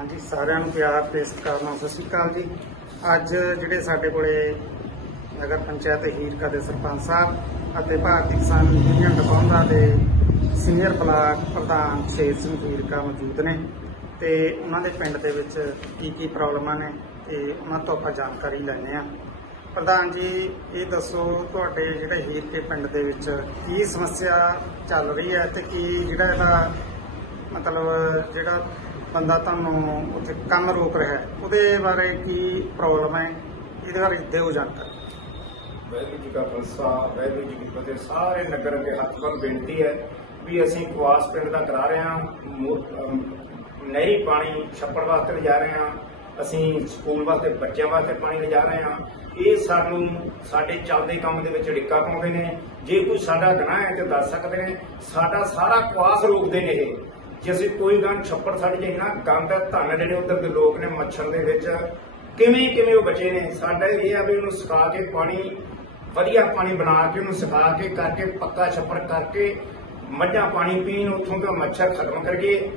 ਹਾਂਜੀ, ਸਾਰਿਆਂ ਨੂੰ ਪਿਆਰ ਤੇ ਸਤਿਕਾਰ ਨਾਲ ਸਤਿ ਸ਼੍ਰੀ ਅਕਾਲ ਜੀ। ਅੱਜ ਜਿਹੜੇ ਸਾਡੇ ਕੋਲੇ ਨਗਰ ਪੰਚਾਇਤ ਹੀਰਕਾ ਦੇ ਸਰਪੰਚ ਸਾਹਿਬ ਅਤੇ ਭਾਰਤੀ ਕਿਸਾਨ ਯੂਨੀਅਨ ਡਕੌਂਦਾ ਦੇ ਸੀਨੀਅਰ ਬਲਾਕ ਪ੍ਰਧਾਨ ਸ਼ੇਰ ਸਿੰਘ ਹੀਰਕਾ ਮੌਜੂਦ ਨੇ ਤੇ ਉਹਨਾਂ ਦੇ ਪਿੰਡ ਦੇ ਵਿੱਚ ਕੀ ਕੀ ਪ੍ਰੋਬਲਮਾਂ ਨੇ ਤੇ ਉਹਨਾਂ ਤੋਂ ਆਪਾਂ ਜਾਣਕਾਰੀ ਲੈਣੇ ਆ ਪ੍ਰਧਾਨ ਜੀ, ਇਹ ਦੱਸੋ ਤੁਹਾਡੇ ਜਿਹੜੇ ਹੀਰਕੇ ਪਿੰਡ ਦੇ ਵਿੱਚ ਕੀ ਸਮੱਸਿਆ ਚੱਲ ਰਹੀ ਹੈ ਤੇ ਕੀ ਜਿਹੜਾ ਇਹਦਾ ਮਤਲਬ ਜਿਹੜਾ ਬੰਦਾ ਤੁਹਾਨੂੰ ਉੱਥੇ ਕੰਮ ਰੋਕ ਰਿਹਾ ਹੈ, ਉਹਦੇ ਬਾਰੇ ਕੀ ਪ੍ਰੋਬਲਮ ਹੈ? ਇਹਦੇ ਬਾਰੇ ਦਿਓ ਜਾਣਕਾਰੀ। ਵਾਹਿਗੁਰੂ ਜੀ ਕਾ ਖਾਲਸਾ, ਵਾਹਿਗੁਰੂ ਜੀ ਕੀ ਫਤਿਹ। ਸਾਰੇ ਨਗਰ ਅੱਗੇ ਹੱਥ ਵੱਲ ਬੇਨਤੀ ਹੈ ਵੀ ਅਸੀਂ ਕੁਆਸ ਪਿੰਡ ਦਾ ਕਰਾ ਰਹੇ ਹਾਂ। ਨਹਿਰੀ ਪਾਣੀ ਛੱਪੜ ਵਾਸਤੇ ਲਿਜਾ ਰਹੇ ਹਾਂ। ਅਸੀਂ ਸਕੂਲ ਵਾਸਤੇ, ਬੱਚਿਆਂ ਵਾਸਤੇ ਪਾਣੀ ਲਿਜਾ ਰਹੇ ਹਾਂ। ਇਹ ਸਾਨੂੰ ਸਾਡੇ ਚੱਲਦੇ ਕੰਮ ਦੇ ਵਿੱਚ ਡਿੱਕਾ ਪਾਉਂਦੇ ਨੇ। ਜੇ ਕੋਈ ਸਾਡਾ ਗੁਨਾਹ ਹੈ ਤੇ ਦੱਸ ਸਕਦੇ ਨੇ। ਸਾਡਾ ਸਾਰਾ ਕੁਆਸ ਰੋਕਦੇ ਨੇ ਇਹ। ਜੇ ਅਸੀਂ ਕੋਈ ਗੰਦ ਛੱਪੜ ਛੱਡ ਕੇ ਨਾ ਗੰਦ, ਧੰਨ ਜਿਹੜੇ ਉਧਰ ਦੇ ਲੋਕ ਨੇ ਮੱਛਰ ਦੇ ਵਿੱਚ, ਕਿਵੇਂ ਕਿਵੇਂ ਉਹ ਬਚੇ ਨੇ? ਸਾਡਾ ਇਹ ਆ ਵੀ ਉਹਨੂੰ ਸੁਕਾ ਕੇ ਪਾਣੀ, ਵਧੀਆ ਪਾਣੀ ਬਣਾ ਕੇ ਉਹਨੂੰ ਸੁਕਾ ਕੇ ਕਰਕੇ ਪੱਕਾ ਛੱਪੜ ਕਰਕੇ ਮੱਝਾਂ ਪਾਣੀ ਪੀਣ, ਉੱਥੋਂ ਦਾ ਮੱਛਰ ਖਤਮ ਕਰਕੇ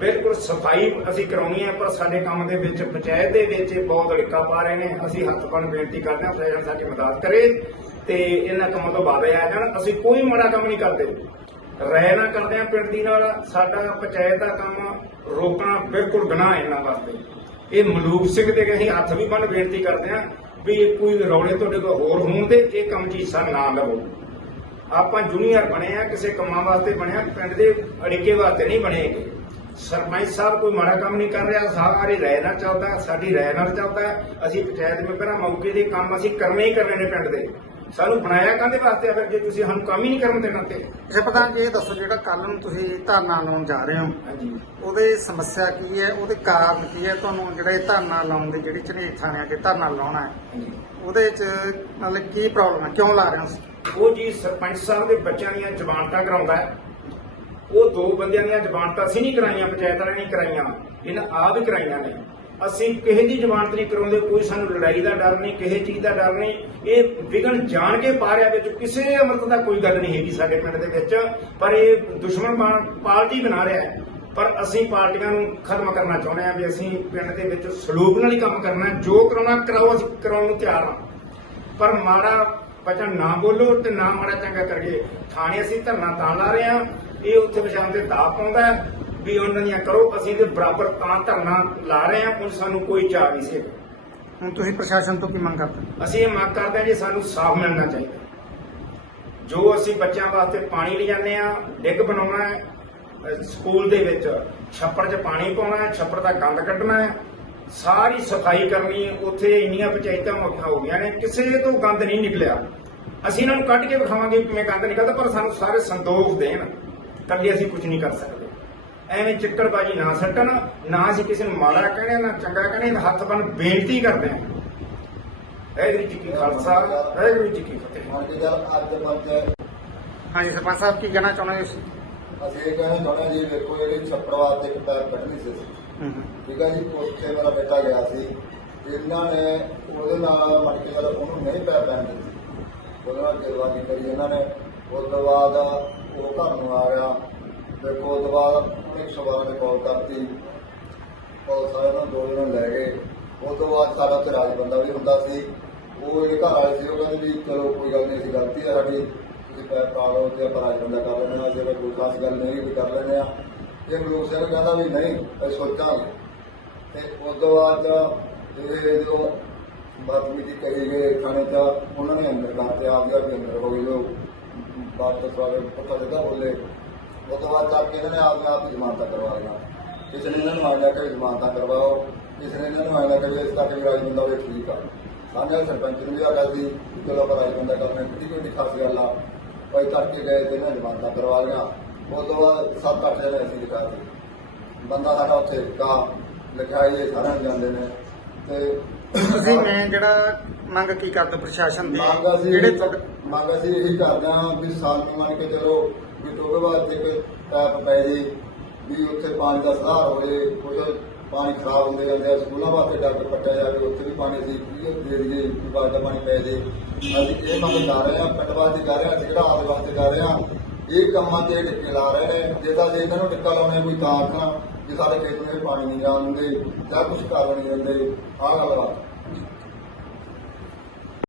ਬਿਲਕੁਲ ਸਫ਼ਾਈ ਅਸੀਂ ਕਰਾਉਣੀ ਹੈ, ਪਰ ਸਾਡੇ ਕੰਮ ਦੇ ਵਿੱਚ, ਪੰਚਾਇਤ ਦੇ ਵਿੱਚ ਬਹੁਤ ਅੜਿੱਕਾ ਪਾ ਰਹੇ ਨੇ। ਅਸੀਂ ਹੱਥ ਬੰਨ ਬੇਨਤੀ ਕਰਦੇ ਹਾਂ, ਪ੍ਰਸ਼ਾਸਨ ਸਾਡੀ ਮਦਦ ਕਰੇ ਤੇ ਇਹਨਾਂ ਕੰਮਾਂ ਤੋਂ ਬਾਅਦ ਆ ਜਾਣ। ਅਸੀਂ ਕੋਈ ਮਾੜਾ ਕੰਮ ਨਹੀਂ ਕਰਦੇ। ਰਹਿ ਨਾ ਕਰਦੇ ਆ ਪਿੰਡ ਦੀ ਨਾਲ, ਸਾਡਾ ਪੰਚਾਇਤ ਦਾ ਕੰਮ ਰੋਕਣਾ ਬਿਲਕੁਲ ਗੁਨਾਹ ਇਹਨਾਂ ਵਾਸਤੇ। ਇਹ ਮਲੂਕ ਸਿੰਘ ਦੇ ਅਸੀਂ ਹੱਥ ਵੀ ਬੰਨ ਬੇਨਤੀ ਕਰਦੇ ਆ ਵੀ ਕੋਈ ਰੌਲੇ ਤੁਹਾਡੇ ਕੋਲ ਹੋਰ ਹੋਣ ਤੇ ਇਹ ਕੰਮ 'ਚ ਹਿੱਸਾ ਨਾ ਲਵੋ। ਆਪਾਂ ਜੂਨੀਅਰ ਬਣੇ ਆ, ਕਿਸੇ ਕੰਮਾਂ ਵਾਸਤੇ ਬਣੇ ਆ, ਪਿੰਡ ਦੇ ਅੜਿੱਕੇ ਵਾਸਤੇ ਨਹੀਂ ਬਣੇ ਸਰਪੰਚ ਸਾਹਿਬ ਕੋਈ ਮਾੜਾ ਕੰਮ ਨਹੀਂ ਕਰ ਰਿਹਾ, ਸਾਰੀ ਰਾਏ ਨਾਲ ਚੱਲਦਾ, ਸਾਡੀ ਰਾਏ ਨਾਲ ਚੱਲਦਾ, ਅਸੀਂ ਪੰਚਾਇਤ ਮੈਂਬਰਾਂ ਮੌਕੇ ਦੇ ਕੰਮ ਅਸੀਂ ਕਰਨੇ ਹੀ ਕਰਨੇ ਨੇ ਪਿੰਡ ਦੇ। ਸਾਨੂੰ ਬਣਾਇਆ ਕਾਹਦੇ ਵਾਸਤੇ ਆ ਫਿਰ ਜੇ ਤੁਸੀਂ ਸਾਨੂੰ ਕੰਮ ਹੀ ਨਹੀਂ ਕਰਨ ਦੇਣਾ ਤੇ? ਅੱਛਾ ਪ੍ਰਧਾਨ ਜੀ ਇਹ ਦੱਸੋ ਜਿਹੜਾ ਕੱਲ ਨੂੰ ਤੁਸੀਂ ਧਰਨਾ ਲਾਉਣ ਜਾ ਰਹੇ ਹੋ। ਹਾਂਜੀ। ਉਹਦੇ ਸਮੱਸਿਆ ਕੀ ਹੈ? ਉਹਦੇ ਕਾਰਨ ਕੀ ਹੈ? ਤੁਹਾਨੂੰ ਜਿਹੜਾ ਇਹ ਧਰਨਾ ਲਾਉਣ ਦੀ ਜਿਹੜੀ ਝਨੇਰ ਥਾਣਿਆਂ ਕੇ ਧਰਨਾ ਲਾਉਣਾ ਹੈ ਹਾਂਜੀ। ਉਹਦੇ ਚ ਮਤਲਬ ਕੀ ਪ੍ਰੋਬਲਮ ਹੈ? ਕਿਉਂ ਲਾ ਰਹੇ ਹੋ ਤੁਸੀਂ? ਉਹ ਜੀ ਸਰਪੰਚ ਸਾਹਿਬ ਦੇ ਬੱਚਿਆਂ ਦੀਆਂ ਜ਼ਮਾਨਤਾਂ ਕਰਾਉਂਦਾ ਹੈ। ਉਹ ਦੋ ਬੰਦਿਆਂ ਦੀਆਂ ਜ਼ਮਾਨਤਾਂ ਅਸੀਂ ਨਹੀਂ ਕਰਾਈਆਂ ਪੰਚਾਇਤ ਨੇ ਕਰਾਈਆਂ। ਇਹਨਾਂ ਆਪ ਹੀ ਕਰਾਈਆਂ ਨੇ। ਅਸੀਂ ਕਿਸੇ ਦੀ ਜ਼ਮਾਨਤ ਨਹੀਂ ਕਰਾਉਂਦੇ, ਕੋਈ ਸਾਨੂੰ ਲੜਾਈ ਦਾ ਡਰ ਨਹੀਂ, ਕਿਸੇ ਚੀਜ਼ ਦਾ ਡਰ ਨਹੀਂ। ਇਹ ਵਿਗਣ ਜਾਣ ਕੇ ਪਾ ਰਿਹਾ ਵਿੱਚ, ਕਿਸੇ ਅਮਰਤ ਦਾ ਕੋਈ ਗੱਲ ਨਹੀਂ ਹੈਗੀ ਸਾਡੇ ਪਿੰਡ ਦੇ ਵਿੱਚ। ਪਰ ਇਹ ਦੁਸ਼ਮਣ ਪਾਰਟੀ ਬਣਾ ਰਿਹਾ ਹੈ। ਪਰ ਅਸੀਂ ਪਾਰਟੀਆਂ ਨੂੰ ਖਤਮ ਕਰਨਾ ਚਾਹੁੰਦੇ ਹਾਂ ਵੀ ਅਸੀਂ ਪਿੰਡ ਦੇ ਵਿੱਚ ਸਲੂਕ ਨਾਲ ਹੀ ਕੰਮ ਕਰਨਾ ਜੋ ਕਰਾਉਣਾ, ਕਰਾਓ, ਅਸੀਂ ਕਰਾਉਣ ਨੂੰ ਤਿਆਰ ਹਾਂ। ਪਰ ਮਾੜਾ ਬਚਨ ਨਾ ਬੋਲੋ ਤੇ ਨਾ ਮਾੜਾ ਚੰਗਾ ਕਰਕੇ ਥਾਣੇ ਅਸੀਂ ਧਰਨਾ ਤਾਂ ਲਾ ਰਹੇ ਹਾਂ। ਇਹ ਉੱਥੇ ਵਿਚਾਰ ਤੇ ਦਾ ਪਾਉਂਦਾ ਹੈ। ਵੀ ਉਹਨਾਂ ਦੀਆਂ ਕਰੋ ਅਸੀਂ ਤੇ ਬਰਾਬਰ ਤਾਂ ਧਰਨਾ ਲਾ ਰਹੇ ਆ ਹੁਣ ਸਾਨੂੰ ਕੋਈ ਚਾਹ ਨਹੀਂ ਸੀ ਹੁਣ ਤੁਸੀਂ ਪ੍ਰਸ਼ਾਸਨ ਤੋਂ ਕੀ ਮੰਗ ਕਰਦੇ ਹੋ? ਅਸੀਂ ਇਹ ਮੰਗ ਕਰਦੇ ਹਾਂ ਜੀ ਸਾਨੂੰ ਸਾਫ਼ ਮਿਲਣਾ ਚਾਹੀਦਾ ਜੋ ਅਸੀਂ ਬੱਚਿਆਂ ਵਾਸਤੇ ਪਾਣੀ ਲਿਜਾਂਦੇ ਆ ਡਿੱਗ ਬਣਾਉਣਾ ਹੈ ਸਕੂਲ ਦੇ ਵਿੱਚ ਛੱਪੜ 'ਚ ਪਾਣੀ ਪਾਉਣਾ ਹੈ ਛੱਪੜ ਦਾ ਗੰਦ ਕੱਢਣਾ ਹੈ ਸਾਰੀ ਸਫ਼ਾਈ ਕਰਨੀ ਹੈ। ਉੱਥੇ ਇੰਨੀਆਂ ਪੰਚਾਇਤਾਂ ਮੌਖਾ ਹੋ ਗਈਆਂ ਨੇ ਕਿਸੇ ਤੋਂ ਗੰਦ ਨਹੀਂ ਨਿਕਲਿਆ ਅਸੀਂ ਇਹਨਾਂ ਨੂੰ ਕੱਢ ਕੇ ਵਿਖਾਵਾਂਗੇ ਕਿਵੇਂ ਗੰਦ ਨਿਕਲਦਾ ਪਰ ਸਾਨੂੰ ਸਾਰੇ ਸੰਦੋਖ ਦੇਣ ਕੱਲੇ ਅਸੀਂ ਕੁਝ ਨਹੀਂ ਕਰ ਸਕਦੇ ਐਵੇਂ ਚਿੱਕੜਬਾਜੀ ਨਾ ਸੱਟਣ ਨਾ ਅਸੀਂ ਕਿਸੇ ਨੂੰ ਮਾੜਾ ਕਹਿੰਦੇ ਨਾ ਚੰਗਾ ਕਹਿੰਦੇ ਹੱਥ ਬੰਨ ਬੇਨਤੀ ਕਰਦੇ ਹਾਂ। ਵਾਹਿਗੁਰੂ ਜੀ ਕੀ ਖਾਲਸਾ ਵਾਹਿਗੁਰੂ ਜੀ ਕੀ ਫਤਿਹ। ਹੁਣ ਦੀ ਗੱਲ ਅੱਜ ਪੰਚਾਇਤ ਹਾਂਜੀ ਸਰਪੰਚ ਸਾਹਿਬ ਕੀ ਕਹਿਣਾ ਚਾਹੁੰਦੇ ਹੋ ਤੁਸੀਂ? ਅਸੀਂ ਇਹ ਕਹਿਣਾ ਚਾਹੁੰਦੇ ਹਾਂ ਜੀ ਵੇਖੋ ਜਿਹੜੀ ਛੱਪੜ ਵਾਸਤੇ ਇੱਕ ਪੈਰ ਕੱਢਣੀ ਸੀ ਅਸੀਂ। ਹੂੰ ਹੂੰ। ਠੀਕ ਹੈ ਜੀ ਉੱਥੇ ਮੇਰਾ ਬੇਟਾ ਗਿਆ ਸੀ। ਇਹਨਾਂ ਨੇ ਉਹਦੇ ਨਾਲ ਮੜ ਕੇ ਗੱਲ ਉਹਨੂੰ ਨਹੀਂ ਪੈਰ ਪੈਣ ਦਿੱਤੀ। ਉਹਦੇ ਨਾਲ ਜੇਲਵਾਜੀ ਕਰੀ ਇਹਨਾਂ ਨੇ। ਉਸ ਤੋਂ ਬਾਅਦ ਉਹ ਘਰ ਨੂੰ ਆ ਗਿਆ। ਦੇਖੋ, ਉਸ ਤੋਂ ਬਾਅਦ ਉਹਨੇ 112 ਤੇ ਕਾਲ ਕਰਤੀ। ਉਹ ਸਾਰੇ ਨੂੰ ਦੋ ਦਿਨ ਲੈ ਗਏ। ਉਸ ਤੋਂ ਬਾਅਦ ਸਾਡਾ ਉੱਥੇ ਰਾਜ ਬੰਦਾ ਵੀ ਹੁੰਦਾ ਸੀ। ਉਹ ਜਿਹੜੇ ਘਰ ਵਾਲੇ ਸੀ, ਉਹ ਕਹਿੰਦੇ ਵੀ ਚਲੋ ਕੋਈ ਗੱਲ ਨਹੀਂ, ਅਸੀਂ ਗਲਤੀ ਹੈ ਸਾਡੀ। ਤੁਸੀਂ ਪੈਰ ਪਾ ਤੇ ਆਪਾਂ ਰਾਜ ਬੰਦਾ ਕਰ ਲੈਣਾ ਅਸੀਂ ਕੋਈ ਖਾਸ ਗੱਲ ਨਹੀਂ ਵੀ ਕਰ ਲੈਣੇ ਆ ਇਹ ਮਲੂਕ ਸਿੰਘ ਕਹਿੰਦਾ ਵੀ ਨਹੀਂ, ਅਸੀਂ ਸੋਚਾਂਗੇ। ਤੇ ਉਸ ਤੋਂ ਬਾਅਦ ਇਹ ਜਦੋਂ ਬਦਮੀਜੀ ਕਹੀ ਗਏ ਥਾਣੇ ਚ ਉਹਨਾਂ ਨੇ ਅੰਦਰ ਕਰਤੇ ਆ ਗਿਆ ਵੀ ਅੰਦਰ ਹੋ ਗਏ ਜੋ। ਬਾਤ ਤੋਂ ਸਾਰੇ ਪਤਾ ਲੱਗਾ ਬੋਲੇ। ਉਸ ਤੋਂ ਬਾਅਦ ਚੱਕ ਕੇ ਇਹਨਾਂ ਨੇ ਆਪ ਆਪ ਜ਼ਮਾਨਤਾਂ ਕਰਵਾ ਲਈਆਂ ਕਿਸੇ ਨੇ ਇਹਨਾਂ ਨੂੰ ਆਇਆ ਕਿ ਜ਼ਮਾਨਤਾਂ ਕਰਵਾਓ ਕਿਸੇ ਨੇ ਇਹਨਾਂ ਨੂੰ ਆਇਆ ਕਿ ਇਸ ਤੱਕ ਵੀ ਰਾਜ ਬੰਦਾ ਹੋਵੇ ਠੀਕ ਆ। ਸਾਡੇ ਸਰਪੰਚ ਨੂੰ ਵੀ ਆ ਗੱਲ ਵੀ ਚਲੋ ਪਰ ਰਾਜ ਬੰਦਾ ਕਰਨਾ ਕਿਹੜੀ ਕੋਈ ਖਾਸ ਗੱਲ ਆ। ਕੋਈ ਕਰਕੇ ਗਏ ਤੇ ਇਹਨਾਂ ਜ਼ਮਾਨਤਾਂ ਕਰਵਾ ਲਈਆਂ। ਉਸ ਤੋਂ ਬਾਅਦ ਸੱਤ ਅੱਠ ਜਣੇ ਅਸੀਂ ਲਿਖਾ ਦਿੱਤੇ। ਬੰਦਾ ਸਾਡਾ ਉੱਥੇ ਕਾ ਲਿਖਾਈ ਇਹ ਸਾਰਿਆਂ ਜਾਂਦੇ ਨੇ। ਤੇ ਤੁਸੀਂ ਮੈਂ ਜਿਹੜਾ ਮੰਗ ਕੀ ਕਰਦੇ ਪ੍ਰਸ਼ਾਸਨ ਦੀ? ਜਿਹੜੇ ਮੰਗ ਅਸੀਂ ਇਹੀ ਕਰਦੇ ਹਾਂ ਵੀ ਸਾਲ ਨੂੰ ਮੰਨ ਕੇ ਚਲੋ ਵੀ ਟੋਬੇ ਵਾਸਤੇ ਕੋਈ ਪੈਪ ਪੈ ਜੇ ਵੀ ਉੱਥੇ ਪਾਣੀ ਦਾ ਸੁਧਾਰ ਹੋ ਜੇ ਕੁਝ ਪਾਣੀ ਖਰਾਬ ਹੁੰਦੇ ਜਾਂਦੇ ਆ, ਸਕੂਲਾਂ ਵਾਸਤੇ ਡਾਕਟਰ ਪੱਟਿਆ ਜਾਵੇ ਉੱਥੇ ਵੀ ਪਾਣੀ ਅਸੀਂ ਦੇ ਦਈਏ, ਵੀ ਦਾ ਪਾਣੀ ਪੈ ਜੇ। ਅਸੀਂ ਇਹ ਮੰਗ ਕਰ ਰਹੇ ਹਾਂ, ਪਿੰਡ ਵਾਸਤੇ ਕਰ ਰਹੇ ਹਾਂ, ਅਸੀਂ ਜਿਹੜਾ ਆਦੇ ਵਾਸਤੇ ਕਰ ਰਹੇ ਹਾਂ। ਇਹ ਕੰਮਾਂ ਤੇ ਇਹ ਟਿੱਕੇ ਲਾ ਰਹੇ ਨੇ। ਜੇ ਤਾਂ ਜੇ ਇਹਨਾਂ ਨੂੰ ਟਿੱਕਾ ਲਾਉਣੇ ਕੋਈ ਤਾਂ ਆਖਣਾ ਕਿ ਸਾਡੇ ਖੇਤ ਨੂੰ ਇਹ ਪਾਣੀ ਨਹੀਂ ਜਾਣ ਦਿੰਦੇ ਜਾਂ ਕੁਝ ਕਰ ਨਹੀਂ ਦਿੰਦੇ। ਆਹ ਗੱਲਬਾਤ